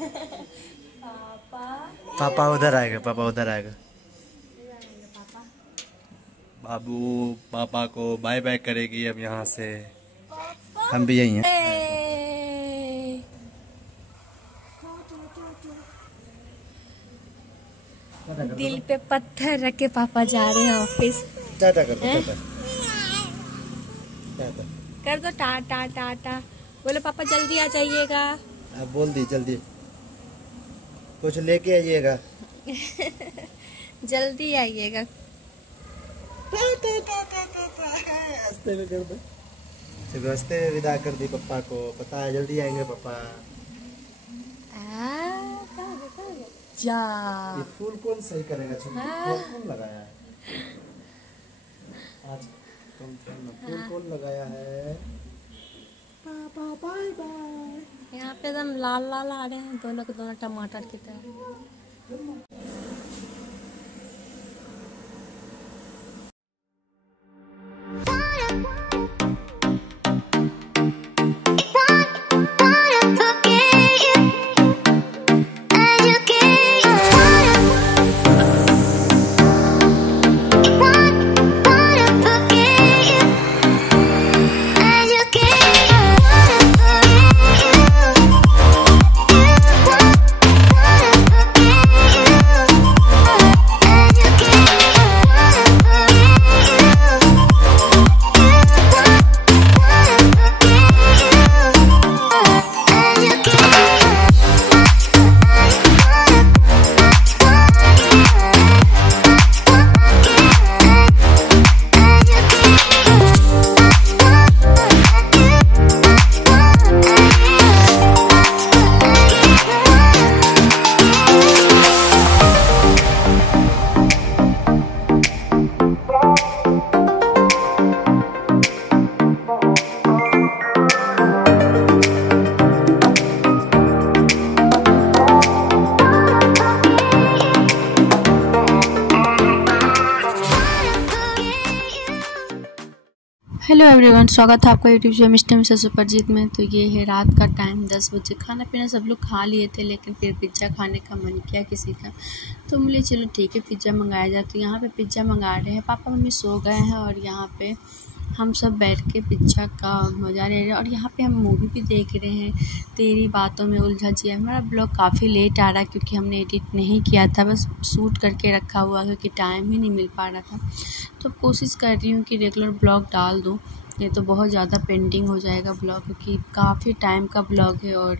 पापा पापा उधर आएगा, पापा उधर आएगा। पापा बाबू पापा को बाय बाय करेगी अब यहाँ से। हम भी यही हैं। दिल पे पत्थर रख के पापा जा रहे हैं ऑफिस। टाटा कर दो, टाटा कर दो टाटा टाटा। बोलो पापा जल्दी आ जाइएगा। अब बोल दी जल्दी, कुछ लेके आइएगा। जल्दी आइएगा। रास्ते में कर दो, रास्ते में विदा कर दी पापा को, पता है जल्दी आएंगे पापा। जा ये फूल कौन सही करेगा? फूल कौन लगाया है आज? फूल कौन लगाया है? पापा बाय बाय। यहाँ पे एकदम लाल लाल आ रहे हैं दोनों के दोनों टमाटर की तरह। हेलो एवरीवन, स्वागत है आपका यूट्यूब चैनल मिस्टर मिसेस सुपरजीत में। तो ये है रात का टाइम 10 बजे। खाना पीना सब लोग खा लिए थे, लेकिन फिर पिज़्ज़ा खाने का मन किया किसी का, तो बोले चलो ठीक है पिज़्ज़ा मंगाया जाए। तो यहाँ पे पिज़्ज़ा मंगा रहे हैं। पापा मम्मी सो गए हैं और यहाँ पे हम सब बैठ के पिज़्ज़ा का मज़ा ले रहे हैं। और यहाँ पे हम मूवी भी देख रहे हैं, तेरी बातों में उलझा जिया। हमारा ब्लॉग काफ़ी लेट आ रहा है क्योंकि हमने एडिट नहीं किया था, बस शूट करके रखा हुआ क्योंकि टाइम ही नहीं मिल पा रहा था। तो कोशिश कर रही हूँ कि रेगुलर ब्लॉग डाल दूँ, ये तो बहुत ज़्यादा पेंडिंग हो जाएगा ब्लॉग क्योंकि काफ़ी टाइम का ब्लॉग है और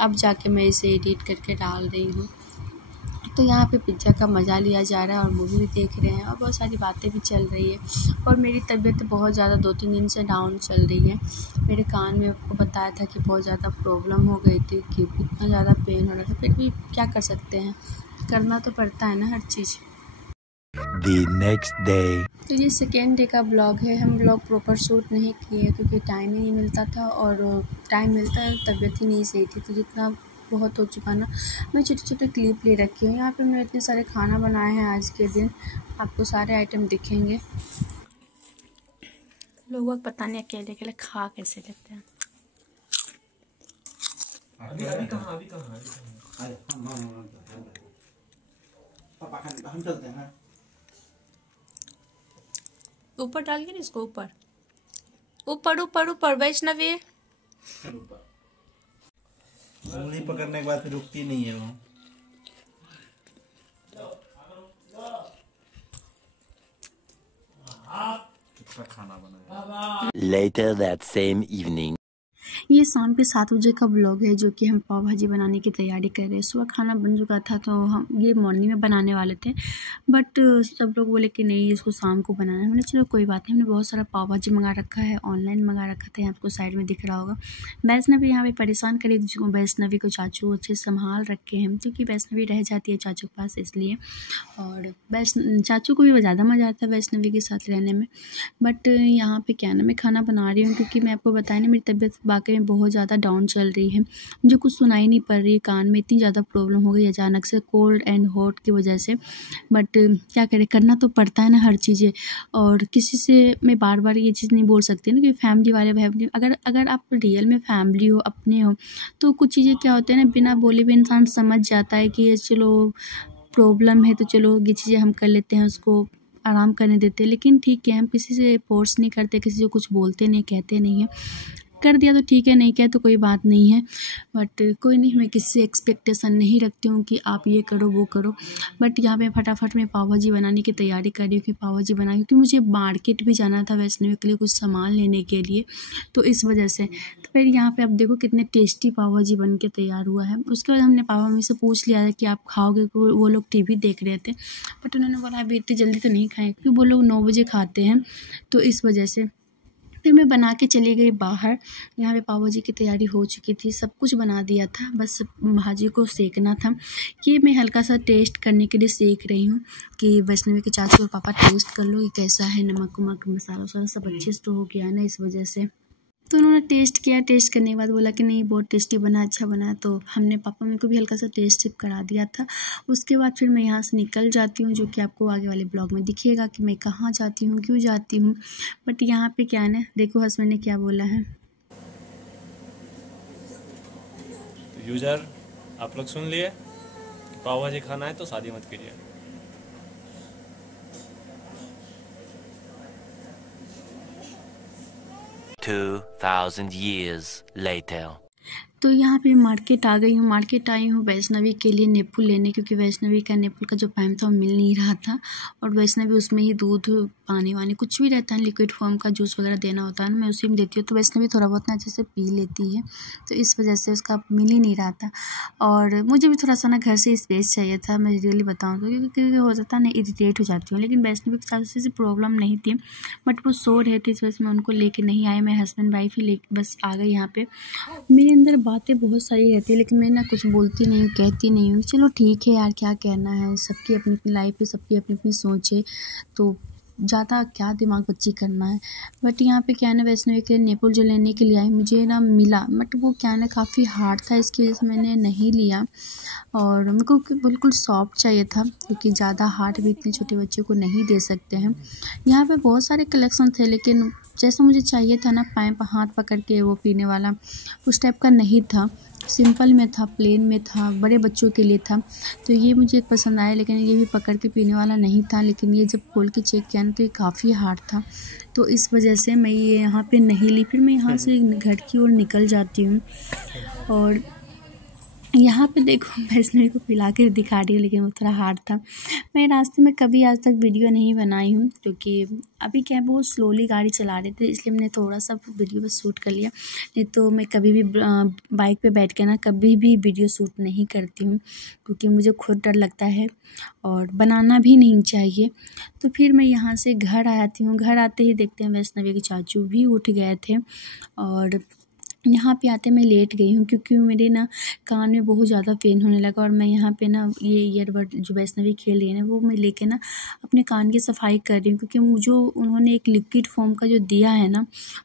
अब जाके मैं इसे एडिट करके डाल रही हूँ। तो यहाँ पे पिज़्ज़ा का मज़ा लिया जा रहा है और मूवी भी देख रहे हैं और बहुत सारी बातें भी चल रही है। और मेरी तबीयत बहुत ज़्यादा 2-3 दिन से डाउन चल रही है। मेरे कान में आपको बताया था कि बहुत ज़्यादा प्रॉब्लम हो गई थी, कि इतना ज़्यादा पेन हो रहा था, फिर भी क्या कर सकते हैं, करना तो पड़ता है ना हर चीज़। The next day. तो ये सेकेंड डे का ब्लॉग है। हम ब्लॉग प्रॉपर शूट नहीं किए क्योंकि टाइम ही नहीं मिलता था, और टाइम मिलता है तबीयत ही नहीं सही थी, तो जितना बहुत हो चुका ना, मैं छोटे छोटे क्लिप ले रखी हूँ। यहाँ पे मैंने इतने सारे खाना बनाए हैं आज के दिन, आपको सारे आइटम दिखेंगे। लोग पता नहीं अकेले अकेले खा कैसे लेते हैं। हम चलते हैं। ऊपर डालिए ना इसको, ऊपर ऊपर ऊपर ऊपर। वैष्णवी उंगली पकड़ने के बाद फिर रुकती नहीं है वो। कितना खाना बनाया। Later that same evening. ये शाम के 7 बजे का ब्लॉग है, जो कि हम पाव भाजी बनाने की तैयारी कर रहे हैं। सुबह खाना बन चुका था तो हम ये मॉर्निंग में बनाने वाले थे, बट सब लोग बोले कि नहीं इसको शाम को बनाना है। मैंने चलो कोई बात नहीं। हमने बहुत सारा पाव भाजी मंगा रखा है, ऑनलाइन मंगा रखा था, आपको साइड में दिख रहा होगा। वैष्णवी यहाँ पे परेशान करी, वैष्णवी को चाचू अच्छे संभाल रखे हैं क्योंकि वैष्णवी रह जाती है चाचू के पास, इसलिए। और चाचू को भी ज़्यादा मज़ा आता है वैष्णवी के साथ रहने में। बट यहाँ पे क्या ना, मैं खाना बना रही हूँ क्योंकि मैं आपको बताया ना मेरी तबीयत वाकई में बहुत ज़्यादा डाउन चल रही है। मुझे कुछ सुनाई नहीं पड़ रही है, कान में इतनी ज़्यादा प्रॉब्लम हो गई अचानक से कोल्ड एंड हॉट की वजह से। बट क्या करें, करना तो पड़ता है ना हर चीज़ें। और किसी से मैं बार बार ये चीज़ नहीं बोल सकती ना कि फैमिली वाले भाई, अगर आप रियल में फैमिली हो, अपने हो, तो कुछ चीज़ें क्या होते हैं ना, बिना बोले भी इंसान समझ जाता है कि ये चलो प्रॉब्लम है, तो चलो ये चीज़ें हम कर लेते हैं, उसको आराम करने देते हैं। लेकिन ठीक है, हम किसी से फोर्स नहीं करते, किसी को कुछ बोलते नहीं, कहते नहीं हैं। कर दिया तो ठीक है, नहीं किया तो कोई बात नहीं है। बट कोई नहीं, मैं किसी से एक्सपेक्टेशन नहीं रखती हूँ कि आप ये करो वो करो। बट यहाँ पे फटाफट मैं पाव भाजी बनाने की तैयारी कर रही हूँ कि पाव भाजी बनाई, क्योंकि मुझे मार्केट भी जाना था वैष्णवी के लिए कुछ सामान लेने के लिए, तो इस वजह से। तो फिर यहाँ पे आप देखो कितने टेस्टी पाव भाजी बन के तैयार हुआ है। उसके बाद हमने पापा मम्मी से पूछ लिया था कि आप खाओगे, वो लोग टीवी देख रहे थे, बट उन्होंने बोला अभी इतनी जल्दी तो नहीं खाएं, क्योंकि वो लोग 9 बजे खाते हैं, तो इस वजह से। फिर मैं बना के चली गई बाहर। यहाँ पे पाव भाजी की तैयारी हो चुकी थी, सब कुछ बना दिया था, बस भाजी को सेकना था। ये मैं हल्का सा टेस्ट करने के लिए सेक रही हूँ कि वैष्णवी के चाचू और पापा टेस्ट कर लो कि कैसा है, नमक वमक मसाला वसाला सब अच्छे से तो हो गया है ना, इस वजह से। तो उन्होंने टेस्ट किया, टेस्ट करने के बाद बोला कि नहीं बहुत टेस्टी बना, अच्छा बना। तो हमने पापा मम्मी को भी हल्का सा टेस्ट सिर्फ करा दिया था। उसके बाद फिर मैं यहाँ से निकल जाती हूँ, जो कि आपको आगे वाले ब्लॉग में दिखेगा कि मैं कहाँ जाती हूँ, क्यों जाती हूँ। बट यहाँ पे क्या है ना, देखो हस्बैंड ने क्या बोला है। तो यूजर आप लोग सुन लिए, पाव भाजी खाना है तो शादी मत कीजिए। 2000 years later. तो यहाँ पे मार्केट आ गई हूँ, मार्केट आई हूँ वैष्णवी के लिए नेपुल लेने, क्योंकि वैष्णवी का नेपुल का जो पैम था वो मिल नहीं रहा था। और वैष्णवी उसमें ही दूध पानी वानी कुछ भी रहता है, लिक्विड फॉर्म का जूस वगैरह देना होता है ना, मैं उसी में देती हूँ। तो वैष्णवी थोड़ा बहुत ना अच्छे से पी लेती है, तो इस वजह से उसका मिल ही नहीं रहा था। और मुझे भी थोड़ा सा ना घर से स्पेस चाहिए था, मैं रियली बताऊँ तो, क्योंकि हो जाता है ना इरीटेट हो जाती हूँ। लेकिन वैष्णवी के साथ से प्रॉब्लम नहीं थी, बट वो सो रहे थे, इस वजह से मैं उनको लेके नहीं आई। मैं हस्बैंड वाइफ ही ले बस आ गई। यहाँ पे मेरे अंदर बातें बहुत सारी रहती है, लेकिन मैं ना कुछ बोलती नहीं हूँ, कहती नहीं हूँ। चलो ठीक है यार, क्या कहना है, सबकी अपनी अपनी लाइफ है, सबकी अपनी अपनी सोच है, तो ज़्यादा क्या दिमाग बच्ची करना है। बट यहाँ पे क्या है ना, वैष्णवी के नेपुल जो लेने के लिए आई, मुझे ना मिला, बट वो क्या है ना काफ़ी हार्ड था, इसकी वजह से मैंने नहीं लिया। और मेरे को बिल्कुल सॉफ्ट चाहिए था, क्योंकि ज़्यादा हार्ड भी इतने छोटे बच्चे को नहीं दे सकते हैं। यहाँ पे बहुत सारे कलेक्शन थे, लेकिन जैसा मुझे चाहिए था ना, पाइप हाथ पकड़ के वो पीने वाला, उस टाइप का नहीं था। सिंपल में था, प्लेन में था, बड़े बच्चों के लिए था। तो ये मुझे पसंद आया, लेकिन ये भी पकड़ के पीने वाला नहीं था। लेकिन ये जब खोल के चेक किया ना, तो ये काफ़ी हार्ड था, तो इस वजह से मैं ये यहाँ पे नहीं ली। फिर मैं यहाँ से घर की ओर निकल जाती हूँ। और यहाँ पे देखो वैष्णवी को पिला के दिखा रही हूँ, लेकिन वो थोड़ा हार्ड था। मैं रास्ते में कभी आज तक वीडियो नहीं बनाई हूँ, क्योंकि अभी क्या है, बहुत स्लोली गाड़ी चला रहे थे, इसलिए मैंने थोड़ा सा वीडियो बस शूट कर लिया। नहीं तो मैं कभी भी बाइक पे बैठ के ना कभी भी वीडियो शूट नहीं करती हूँ, क्योंकि मुझे खुद डर लगता है और बनाना भी नहीं चाहिए। तो फिर मैं यहाँ से घर आती हूँ। घर आते ही देखते हैं वैष्णवी के चाचू भी उठ गए थे, और यहाँ पे आते मैं लेट गई हूँ, क्योंकि मेरे ना कान में बहुत ज़्यादा पेन होने लगा। और मैं यहाँ पे ना ये ईयरबड जो वैष्णवी खेल रही है ना, वो मैं लेके ना अपने कान की सफाई कर रही हूँ, क्योंकि जो उन्होंने एक लिक्विड फॉर्म का जो दिया है ना,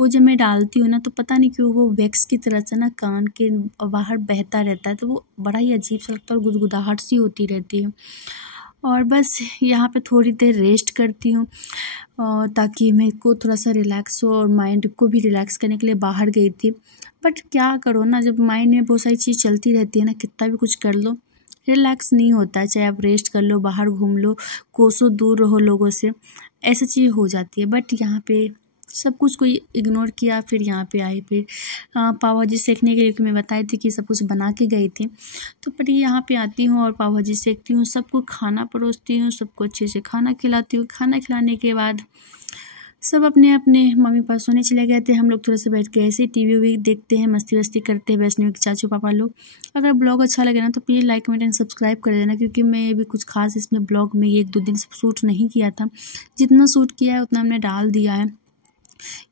वो जब मैं डालती हूँ ना, तो पता नहीं क्यों वो वैक्स की तरह से ना कान के बाहर बहता रहता है, तो वो बड़ा ही अजीब सा लगता है और गुदगुदाहट सी होती रहती है। और बस यहाँ पे थोड़ी देर रेस्ट करती हूँ, ताकि मेरे को थोड़ा सा रिलैक्स हो, और माइंड को भी रिलैक्स करने के लिए बाहर गई थी। बट क्या करो ना, जब माइंड में बहुत सारी चीज़ चलती रहती है ना, कितना भी कुछ कर लो रिलैक्स नहीं होता है। चाहे आप रेस्ट कर लो, बाहर घूम लो, कोसों दूर रहो लोगों से, ऐसी चीज़ हो जाती है। बट यहाँ पे सब कुछ को इग्नोर किया, फिर यहाँ पे आई। फिर पाव भाजी सेकने के लिए, मैं बताई थी कि सब कुछ बना के गई थी। तो पर यहाँ पे आती हूँ और पाव भाजी सेकती हूँ, सबको खाना परोसती हूँ, सबको अच्छे से खाना खिलाती हूँ। खाना खिलाने के बाद सब अपने अपने मम्मी पापा सोने चले गए थे। हम लोग थोड़ा सा बैठ के ऐसे टीवी वी देखते हैं, मस्ती वस्ती करते हैं, वैष्णवी के चाचू पापा लोग। अगर ब्लॉग अच्छा लगे ना, तो please like comment and subscribe कर देना, क्योंकि मैं भी कुछ खास इसमें ब्लॉग में 1-2 दिन से शूट नहीं किया था। जितना शूट किया है उतना हमने डाल दिया है,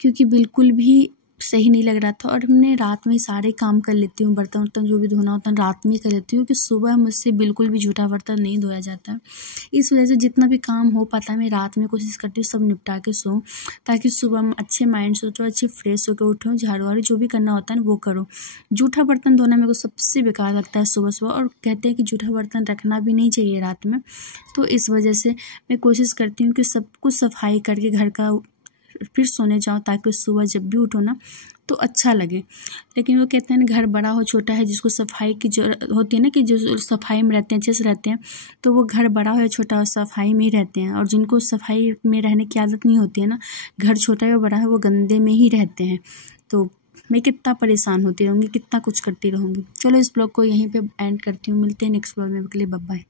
क्योंकि बिल्कुल भी सही नहीं लग रहा था। और हमने रात में सारे काम कर लेती हूँ, बर्तन वर्तन जो भी धोना होता है रात में कर लेती हूँ, क्योंकि सुबह मुझसे बिल्कुल भी जूठा बर्तन नहीं धोया जाता। इस वजह से जितना भी काम हो पाता है मैं रात में कोशिश करती हूँ सब निपटा के सोऊं, ताकि सुबह हम अच्छे माइंड से उठो, अच्छे फ्रेश होकर उठो, झाड़ू वाड़ू जो भी करना होता है ना वो करो। जूठा बर्तन धोना मेरे को सबसे बेकार लगता है सुबह सुबह, और कहते हैं कि जूठा बर्तन रखना भी नहीं चाहिए रात में। तो इस वजह से मैं कोशिश करती हूँ कि सब कुछ सफाई करके घर का फिर सोने जाओ, ताकि सुबह जब भी उठो ना तो अच्छा लगे। लेकिन वो कहते हैं ना घर बड़ा हो छोटा है, जिसको सफाई की जरूरत होती है ना, कि जो सफाई में रहते हैं अच्छे से रहते हैं, तो वो घर बड़ा हो या छोटा हो सफाई में ही रहते हैं। और जिनको सफाई में रहने की आदत नहीं होती है ना, घर छोटा या बड़ा है वो गंदे में ही रहते हैं। तो मैं कितना परेशान होती रहूँगी, कितना कुछ करती रहूँगी। चलो इस ब्लॉग को यहीं पे एंड करती हूँ, मिलते हैं नेक्स्ट ब्लॉग में, के लिए बाय बाय।